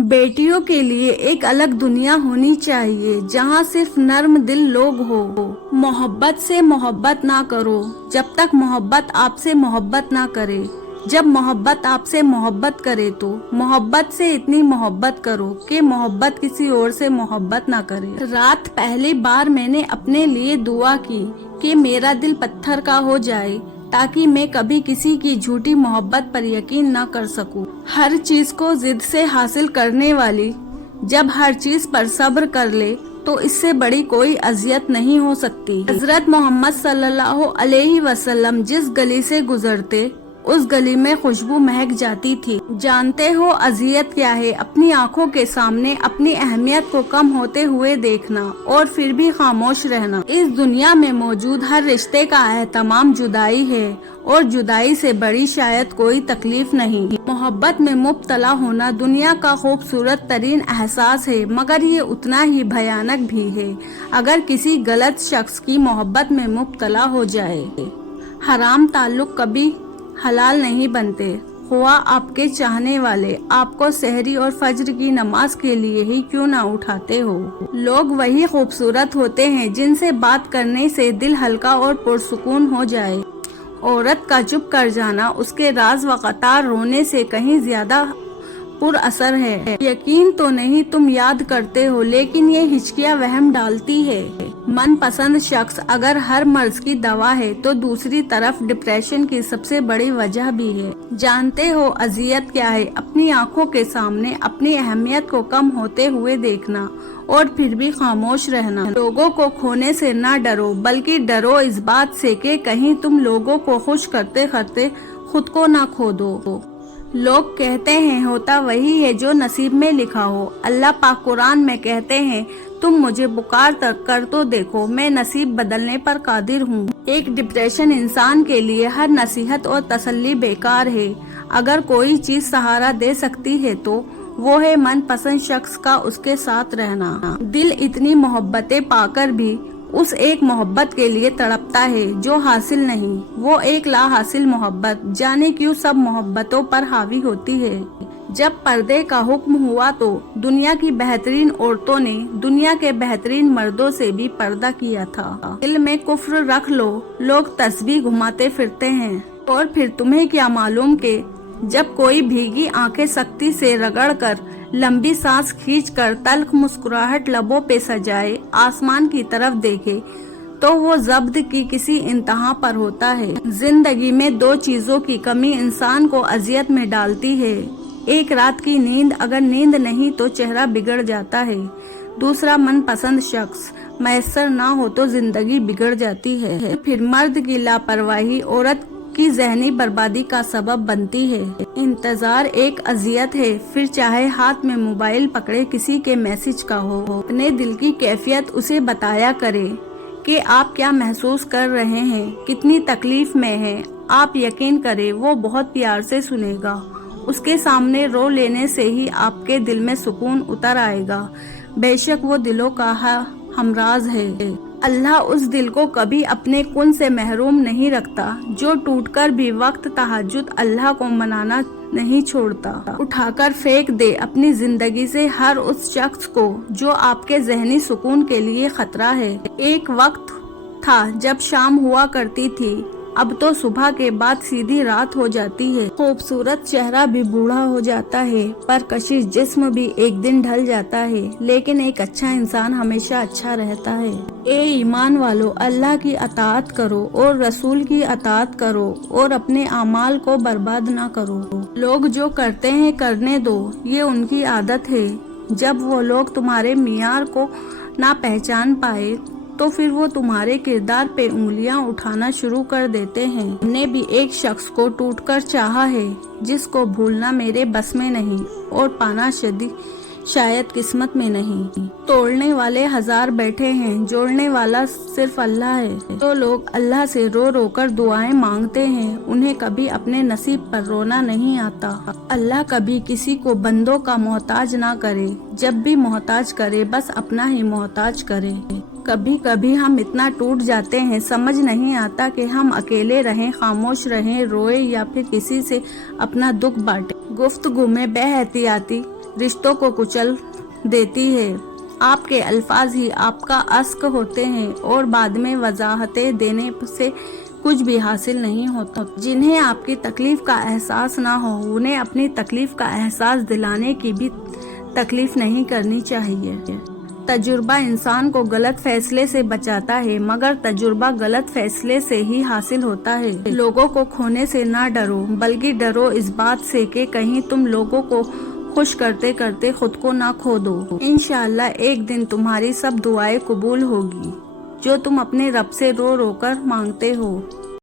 बेटियों के लिए एक अलग दुनिया होनी चाहिए जहाँ सिर्फ नर्म दिल लोग हो। मोहब्बत से मोहब्बत ना करो जब तक मोहब्बत आपसे मोहब्बत ना करे। जब मोहब्बत आपसे मोहब्बत करे तो मोहब्बत से इतनी मोहब्बत करो कि मोहब्बत किसी और से मोहब्बत ना करे। रात पहली बार मैंने अपने लिए दुआ की कि मेरा दिल पत्थर का हो जाए ताकि मैं कभी किसी की झूठी मोहब्बत पर यकीन न कर सकूं। हर चीज को जिद से हासिल करने वाली जब हर चीज पर सब्र कर ले तो इससे बड़ी कोई अजियत नहीं हो सकती। हजरत मोहम्मद सल्लल्लाहु अलैहि वसल्लम जिस गली से गुजरते उस गली में खुशबू महक जाती थी। जानते हो अजियत क्या है? अपनी आंखों के सामने अपनी अहमियत को कम होते हुए देखना और फिर भी खामोश रहना। इस दुनिया में मौजूद हर रिश्ते का एहतमाम जुदाई है और जुदाई से बड़ी शायद कोई तकलीफ नहीं। मोहब्बत में मुब्तला होना दुनिया का खूबसूरत तरीन एहसास है, मगर ये उतना ही भयानक भी है अगर किसी गलत शख्स की मोहब्बत में मुब्तला हो जाए। हराम ताल्लुक कभी हलाल नहीं बनते, हुआ आपके चाहने वाले आपको सहरी और फज्र की नमाज के लिए ही क्यों ना उठाते हो। लोग वही खूबसूरत होते हैं जिनसे बात करने से दिल हल्का और पुरसुकून हो जाए। औरत का चुप कर जाना उसके राज व कतार रोने से कहीं ज्यादा पुर असर है। यकीन तो नहीं तुम याद करते हो, लेकिन ये हिचकियाँ वहम डालती है। मन पसंद शख्स अगर हर मर्ज की दवा है तो दूसरी तरफ डिप्रेशन की सबसे बड़ी वजह भी है। जानते हो अजियत क्या है? अपनी आंखों के सामने अपनी अहमियत को कम होते हुए देखना और फिर भी खामोश रहना। लोगों को खोने से ना डरो, बल्कि डरो इस बात से कि कहीं तुम लोगों को खुश करते करते खुद को ना खो दो। लोग कहते हैं होता वही है जो नसीब में लिखा हो। अल्लाह पाक कुरान में कहते हैं तुम मुझे पुकार तक कर तो देखो, मैं नसीब बदलने पर कादिर हूँ। एक डिप्रेशन इंसान के लिए हर नसीहत और तसल्ली बेकार है। अगर कोई चीज सहारा दे सकती है तो वो है मन पसंद शख्स का उसके साथ रहना। दिल इतनी मोहब्बतें पाकर भी उस एक मोहब्बत के लिए तड़पता है जो हासिल नहीं। वो एक ला हासिल मोहब्बत जाने क्यों सब मोहब्बतों पर हावी होती है। जब पर्दे का हुक्म हुआ तो दुनिया की बेहतरीन औरतों ने दुनिया के बेहतरीन मर्दों से भी पर्दा किया था। दिल में कुफ्र रख लो, लोग तस्बीह घुमाते फिरते हैं और फिर तुम्हें क्या मालूम कि जब कोई भीगी आंखें सख्ती से रगड़कर लंबी सांस खींचकर तल्ख मुस्कुराहट लबों पे सजाए आसमान की तरफ देखे तो वो जब्त की किसी इंतहा पर होता है। जिंदगी में दो चीजों की कमी इंसान को अजियत में डालती है। एक रात की नींद, अगर नींद नहीं तो चेहरा बिगड़ जाता है। दूसरा मन पसंद शख्स मैसर ना हो तो जिंदगी बिगड़ जाती है। फिर मर्द की लापरवाही औरत की जहनी बर्बादी का सबब बनती है। इंतजार एक अजियत है, फिर चाहे हाथ में मोबाइल पकड़े किसी के मैसेज का हो। अपने दिल की कैफियत उसे बताया करे कि आप क्या महसूस कर रहे हैं, कितनी तकलीफ में हैं। आप यकीन करें वो बहुत प्यार से सुनेगा। उसके सामने रो लेने से ही आपके दिल में सुकून उतर आएगा। बेशक वो दिलों का हमराज है। अल्लाह उस दिल को कभी अपने कुन से महरूम नहीं रखता जो टूटकर भी वक्त तहज्जुद अल्लाह को मनाना नहीं छोड़ता। उठाकर फेंक दे अपनी जिंदगी से हर उस शख्स को जो आपके जहनी सुकून के लिए खतरा है। एक वक्त था जब शाम हुआ करती थी, अब तो सुबह के बाद सीधी रात हो जाती है। खूबसूरत चेहरा भी बूढ़ा हो जाता है, पर कशिश जिस्म भी एक दिन ढल जाता है, लेकिन एक अच्छा इंसान हमेशा अच्छा रहता है। ए ईमान वालो, अल्लाह की अताअत करो और रसूल की अताअत करो और अपने अमाल को बर्बाद ना करो। लोग जो करते हैं करने दो, ये उनकी आदत है। जब वो लोग तुम्हारे मियार को ना पहचान पाए तो फिर वो तुम्हारे किरदार पे उंगलियां उठाना शुरू कर देते हैं। हमने भी एक शख्स को टूटकर चाहा है जिसको भूलना मेरे बस में नहीं और पाना शायद किस्मत में नहीं। तोड़ने वाले हजार बैठे हैं, जोड़ने वाला सिर्फ अल्लाह है। तो लोग अल्लाह से रो रो कर दुआएं मांगते हैं, उन्हें कभी अपने नसीब पर रोना नहीं आता। अल्लाह कभी किसी को बंदों का मोहताज ना करे, जब भी मोहताज करे बस अपना ही मोहताज करे। कभी कभी हम इतना टूट जाते हैं, समझ नहीं आता कि हम अकेले रहें, खामोश रहें, रोए या फिर किसी से अपना दुख बांटे। गुफ्तगू में बेहतियाती रिश्तों को कुचल देती है। आपके अल्फाज ही आपका अस्क होते हैं और बाद में वजाहतें देने से कुछ भी हासिल नहीं होता। जिन्हें आपकी तकलीफ का एहसास ना हो उन्हें अपनी तकलीफ का एहसास दिलाने की भी तकलीफ नहीं करनी चाहिए। तजुर्बा इंसान को गलत फैसले से बचाता है, मगर तजुर्बा गलत फैसले से ही हासिल होता है। लोगों को खोने से ना डरो, बल्कि डरो इस बात से कि कहीं तुम लोगों को खुश करते करते खुद को ना खो दो। इंशाअल्लाह एक दिन तुम्हारी सब दुआएं कबूल होगी जो तुम अपने रब से रो रो कर मांगते हो।